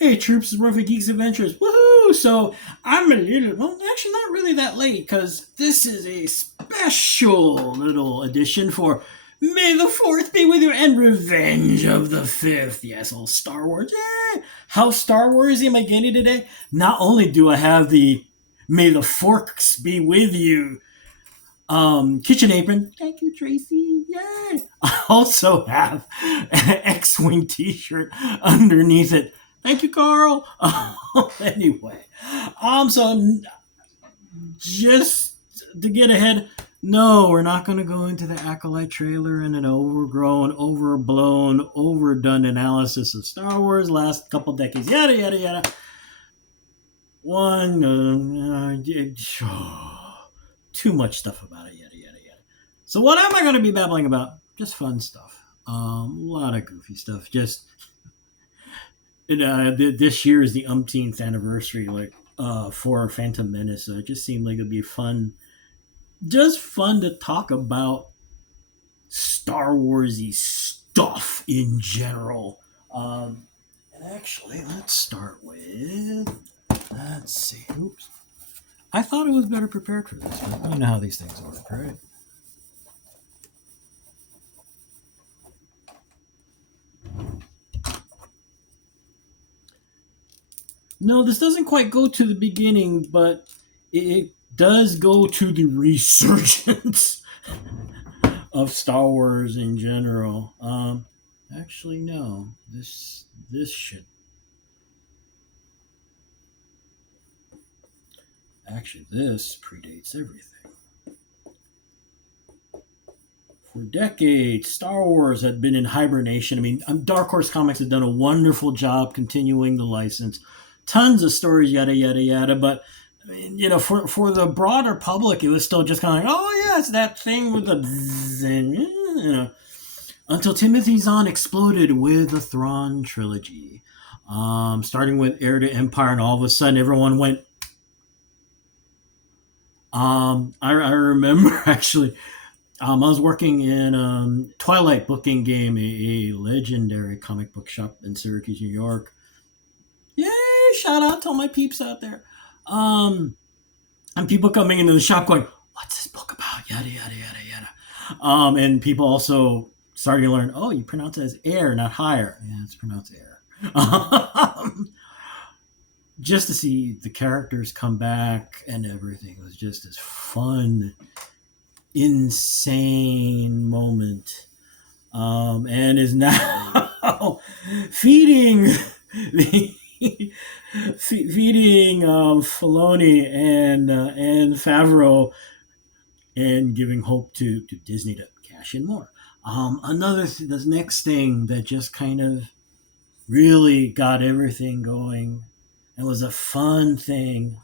Hey, troops, Perfect Geeks Adventures. Woohoo! So, I'm a little, well, actually, not really that late because this is a special little edition for May the 4th be with you and Revenge of the 5th. Yes, all Star Wars. Yeah. How Star Wars am I getting today? Not only do I have the May the Forks be with you kitchen apron. Thank you, Tracy. Yay! I also have an X-wing T-shirt underneath it. Thank you, Carl. Anyway, so just to get ahead, no, we're not going to go into the Acolyte trailer and an overgrown, overblown, overdone analysis of Star Wars last couple decades. Yada yada yada. One, too much stuff about it. Yada yada yada. So what am I going to be babbling about? Just fun stuff. A lot of goofy stuff. Just this year is the umpteenth anniversary, like for Phantom Menace. So it just seemed like it'd be fun, just fun to talk about Star Warsy stuff in general. And actually, let's start with. Let's see. Oops. I thought I was better prepared for this, but you know how these things work, right? No, this doesn't quite go to the beginning, but it does go to the resurgence of Star Wars in general. Actually, no. This should actually this predates everything. For decades, Star Wars had been in hibernation. I mean, Dark Horse Comics had done a wonderful job continuing the license. Tons of stories, yada yada yada. But I mean, for the broader public, it was still just kind of like, oh yeah, it's that thing with the bzzz and until Timothy Zahn exploded with the Thrawn trilogy, starting with Heir to Empire, and all of a sudden everyone went. I remember actually I was working in Twilight Booking Game, a legendary comic book shop in Syracuse, New York. Yay! Shout out to all my peeps out there. Um, and people coming into the shop going, "What's this book about?" Yada yada yada yada. And people also starting to learn, "Oh, you pronounce it as air, not higher." Yeah, it's pronounced air. Just to see the characters come back and everything was just this fun, insane moment, and is now feeding the feeding Filoni and Favreau and giving hope to Disney to cash in more. The next thing that just kind of really got everything going and was a fun thing.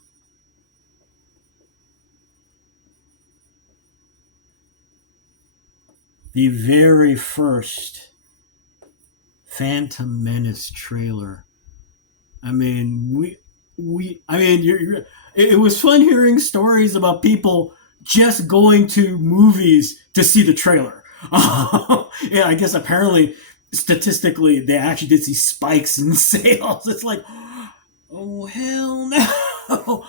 The very first Phantom Menace trailer. I mean, it was fun hearing stories about people just going to movies to see the trailer. Yeah, I guess apparently statistically they actually did see spikes in sales. It's like, oh hell no.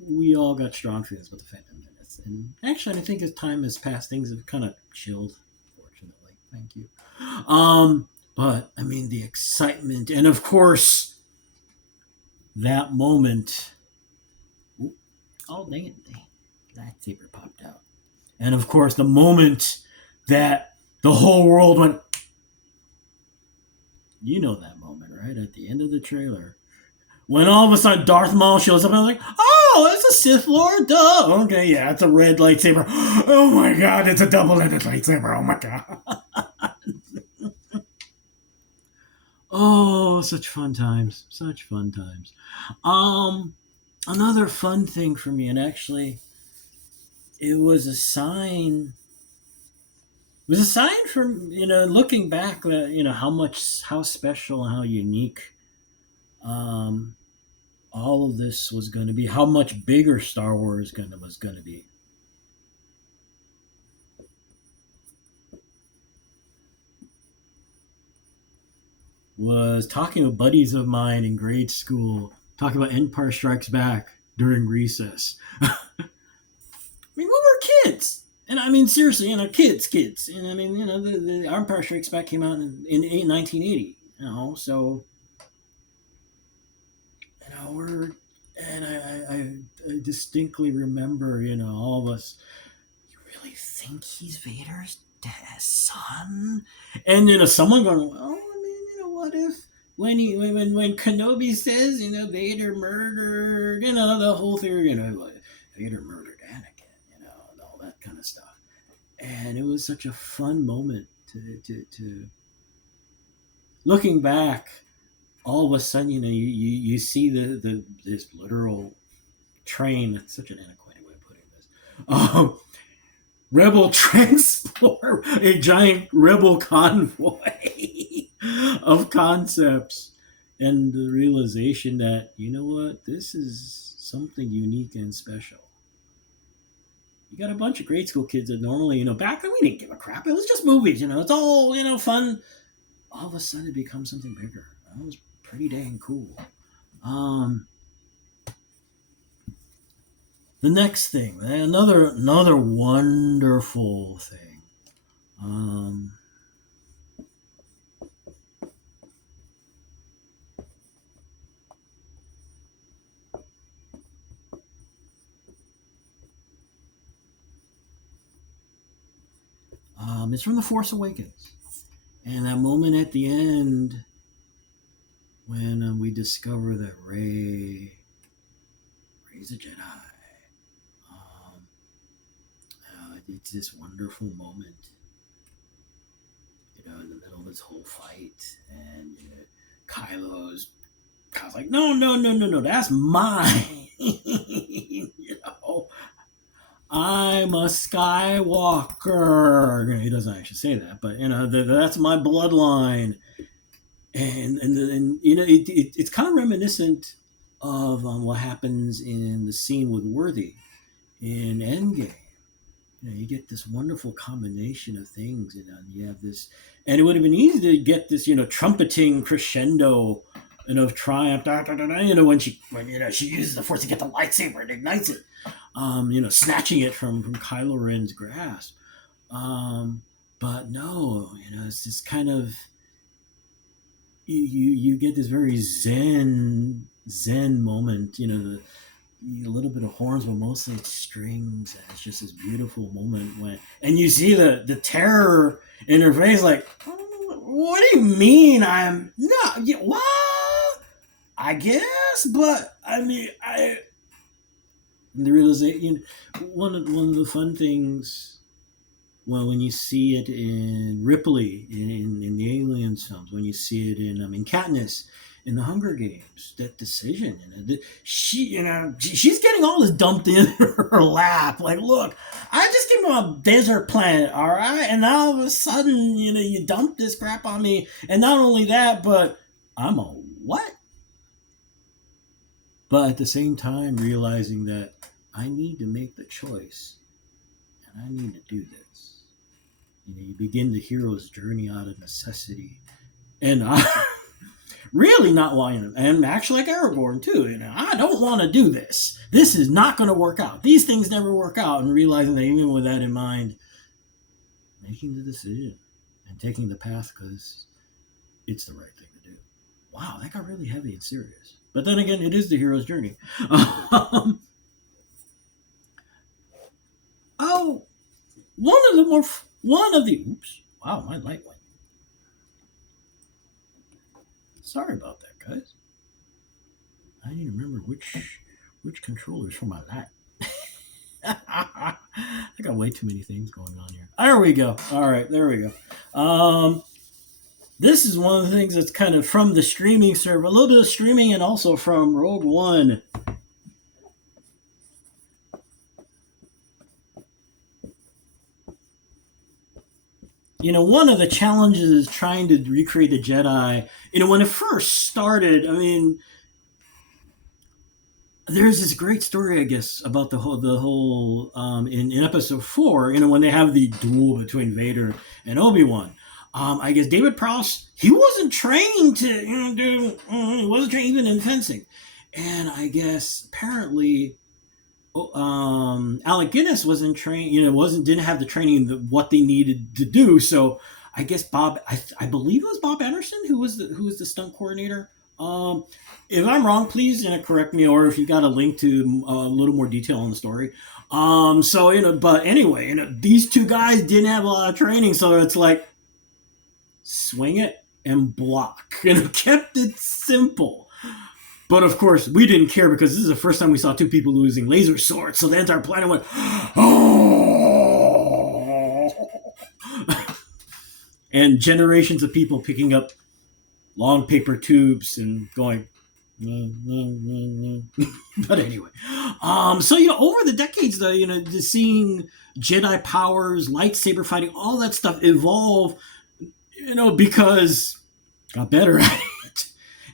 We all got strong feelings with the Phantom Menace, and actually, I think as time has passed, things have kind of chilled. Fortunately, thank you. But I mean, the excitement, and of course, that moment. Oh, dang it! That zebra popped out, and of course, the moment that the whole world went. You know that moment, right? At the end of the trailer, when all of a sudden Darth Maul shows up, and I was like, "Oh, it's a Sith Lord, duh." Okay, yeah, it's a red lightsaber. Oh my god, it's a double-ended lightsaber. Oh my god. Oh, such fun times. Such fun times. Um, Another fun thing for me, and actually, it was a sign. It was a sign from looking back that how special and how unique um, all of this was going to be. How much bigger Star Wars was going to be. was talking with buddies of mine in grade school, talking about Empire Strikes Back during recess. I mean, we were kids. And I mean, seriously, kids. And I mean, the Empire Strikes Back came out in 1980, so, we're, and I distinctly remember, all of us, you really think he's Vader's son? And, someone going, well, I mean, what if, when Kenobi says, Vader murdered, the whole theory, Vader murdered Anakin, and all that kind of stuff. And it was such a fun moment to looking back. All of a sudden, you see this literal train. That's such an antiquated way of putting this. Rebel transport, a giant rebel convoy of concepts, and the realization that, what, this is something unique and special. You got a bunch of grade school kids that normally, back then we didn't give a crap. It was just movies, it's all, fun. All of a sudden it becomes something bigger. That was pretty dang cool. The next thing, another wonderful thing. It's from The Force Awakens. And that moment at the end when we discover that Rey's a Jedi. It's this wonderful moment, in the middle of this whole fight, and Kylo's like, no, that's mine. I'm a Skywalker. He doesn't actually say that, but that's my bloodline, and it's kind of reminiscent of what happens in the scene with Worthy in Endgame. You get this wonderful combination of things, and you have this, and it would have been easy to get this, trumpeting crescendo, of triumph, when she uses the Force to get the lightsaber and ignites it, snatching it from Kylo Ren's grasp. But no, it's just kind of, you get this very zen moment, a little bit of horns, but mostly strings. And it's just this beautiful moment and you see the terror in her face, like, what do you mean I'm not? What? I guess, but I mean, the realization, one of the fun things, well, when you see it in Ripley in the Aliens films, when you see it in Katniss in the Hunger Games, that decision, she's getting all this dumped in her lap. Like, look, I just came from a desert planet, all right, and now all of a sudden, you dump this crap on me, and not only that, but I'm a what? But at the same time, realizing that I need to make the choice, and I need to do this. You begin the hero's journey out of necessity, and I. Really not wanting, and actually like Aragorn too, I don't want to do this. This is not going to work out. These things never work out, and realizing that even with that in mind, making the decision and taking the path because it's the right thing to do. Wow, that got really heavy and serious. But then again, it is the hero's journey. Oops, wow, my light went. Sorry about that, guys. I need to remember which controller's for my light. I got way too many things going on here. There we go. All right, there we go. This is one of the things that's kind of from the streaming server, a little bit of streaming, and also from Rogue One. One of the challenges is trying to recreate the Jedi. When it first started, there's this great story, I guess, about the whole in episode 4, when they have the duel between Vader and Obi-Wan. I guess David Prowse, he wasn't trained to, do, he wasn't trained even in fencing. And I guess apparently Alec Guinness wasn't trained, didn't have the training what they needed to do. So I guess I believe it was Bob Anderson who was the stunt coordinator. Um, if I'm wrong, please correct me, or if you got a link to a little more detail on the story. So but anyway, these two guys didn't have a lot of training, so it's like swing it and block. Kept it simple. But of course, we didn't care because this is the first time we saw two people using laser swords. So the entire planet went, oh! And generations of people picking up long paper tubes and going, but anyway, so over the decades, though, just seeing Jedi powers, lightsaber fighting, all that stuff evolve, because got better at it,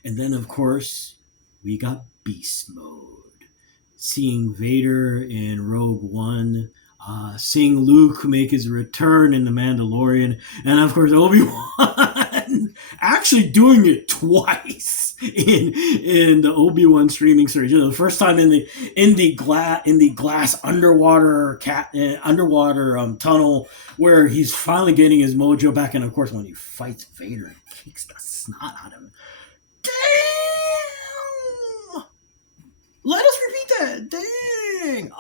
and then of course we got beast mode, seeing Vader in Rogue One, seeing Luke make his return in The Mandalorian, and of course Obi-Wan actually doing it twice in the Obi-Wan streaming series. The first time in the glass underwater tunnel where he's finally getting his mojo back, and of course when he fights Vader and kicks the snot out of him. Damn! Let us repeat that. Dang.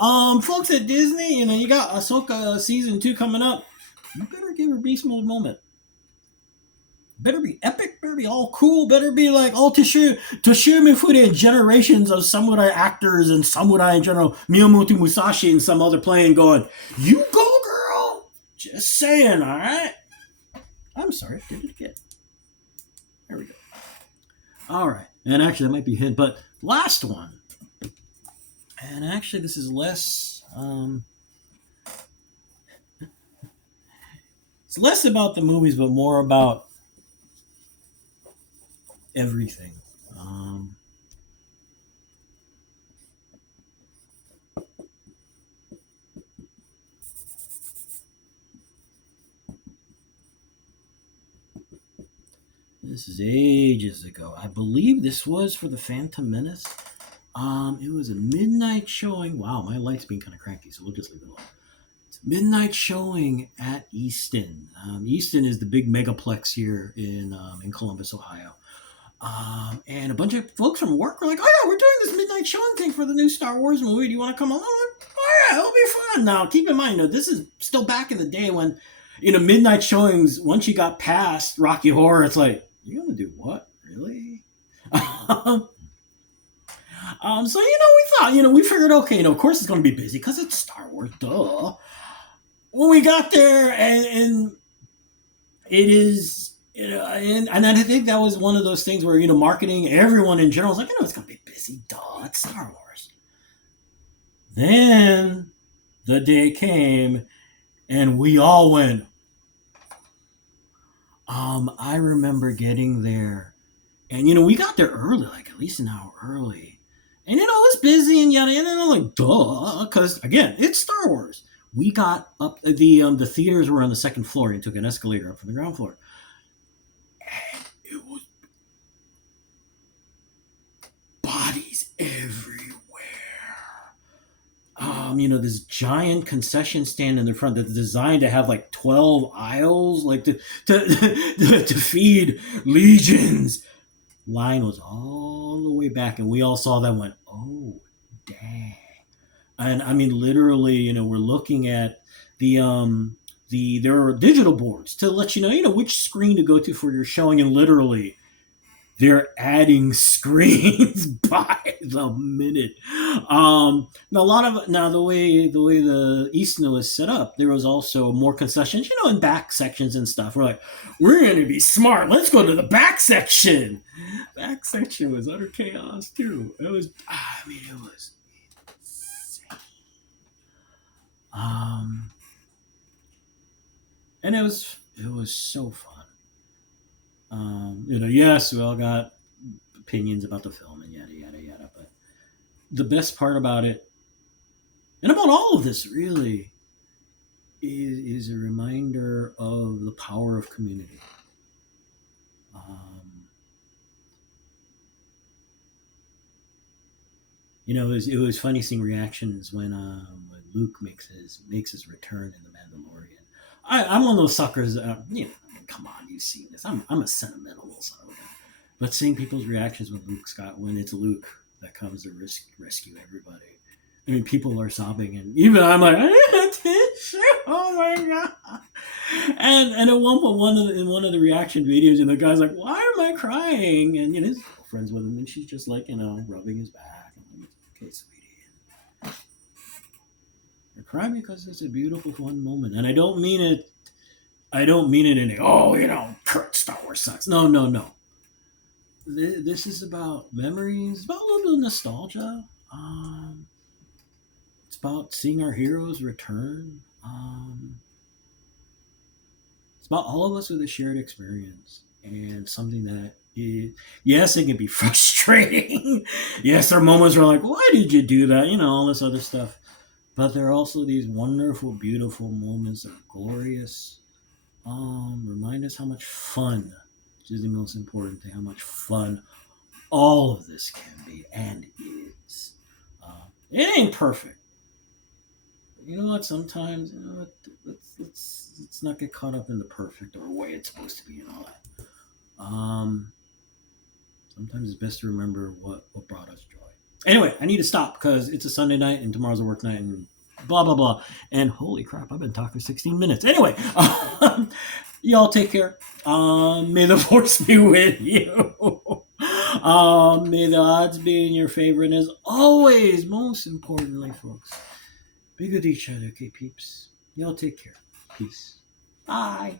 Folks at Disney, you got Ahsoka season 2 coming up. You better give her beast mode moment. Better be epic, better be all cool, better be like all Toshiro Mifune and generations of samurai actors and samurai in general, Miyamoto Musashi and some other plane going, you go, girl! Just saying, alright? I'm sorry, did it again. There we go. Alright, and actually that might be a hint, but last one. And actually this is less, it's less about the movies, but more about everything. This is ages ago. I believe this was for the Phantom Menace. It was a midnight showing. Wow, my light's being kind of cranky, so we'll just leave it alone. It's a midnight showing at Easton. Easton is the big megaplex here in Columbus, Ohio. And a bunch of folks from work were like, oh yeah, we're doing this midnight showing thing for the new Star Wars movie. Do you want to come along? Like, oh yeah, it'll be fun. Now, keep in mind, this is still back in the day when, midnight showings, once you got past Rocky Horror, it's like, you're going to do what? Really? So, we thought, we figured, okay, of course it's going to be busy because it's Star Wars, duh. When we got there, and it is, and I think that was one of those things where, marketing, everyone in general was like, it's going to be busy, duh, it's Star Wars. Then the day came, and we all went, I remember getting there, and, we got there early, like at least an hour early. And, it was busy and yada, and I'm like, duh, because, again, it's Star Wars. We got up, the theaters were on the second floor, and took an escalator up from the ground floor. And it was bodies everywhere. This giant concession stand in the front that's designed to have like 12 aisles, like to feed legions. Line was all the way back, and we all saw that and went, oh, dang. And I mean, literally, we're looking at there are digital boards to let you know, which screen to go to for your showing, and literally they're adding screens by the minute. Now the way the Easton was set up, there was also more concessions, in back sections and stuff. We're like, we're going to be smart. Let's go to the back section. Back section was utter chaos too. It was, it was insane. And it was so fun. Yes, we all got opinions about the film and yada, yada, yada. But the best part about it, and about all of this really, is a reminder of the power of community. Um, it was funny seeing reactions when Luke makes his return in the Mandalorian. I'm one of those suckers. Come on, you've seen this. I'm a sentimental son of a gun. But seeing people's reactions when it's Luke that comes to rescue everybody. I mean, people are sobbing, and even I'm like, I need a tissue. Oh my god! And at one point, in one of the reaction videos, and the guy's like, "Why am I crying?" And his girlfriend's with him, and she's just like, rubbing his back. I'm like, okay, sweetie, you're crying because it's a beautiful, fun moment, and I don't mean it. I don't mean it in current Star Wars sucks. No, no, no. This is about memories, about a little bit of nostalgia. It's about seeing our heroes return. It's about all of us with a shared experience and something that yes, it can be frustrating. Yes, there are moments where like, why did you do that? All this other stuff. But there are also these wonderful, beautiful moments that are glorious. Remind us how much fun, which is the most important thing, how much fun all of this can be and is. It ain't perfect. But you know what? Sometimes, let's not get caught up in the perfect or way it's supposed to be and all that. Sometimes it's best to remember what brought us joy. Anyway, I need to stop because it's a Sunday night and tomorrow's a work night and blah, blah, blah. And holy crap, I've been talking 16 minutes. Anyway, y'all take care. May the force be with you. May the odds be in your favor. And as always, most importantly, folks, be good to each other, okay, peeps? Y'all take care. Peace. Bye.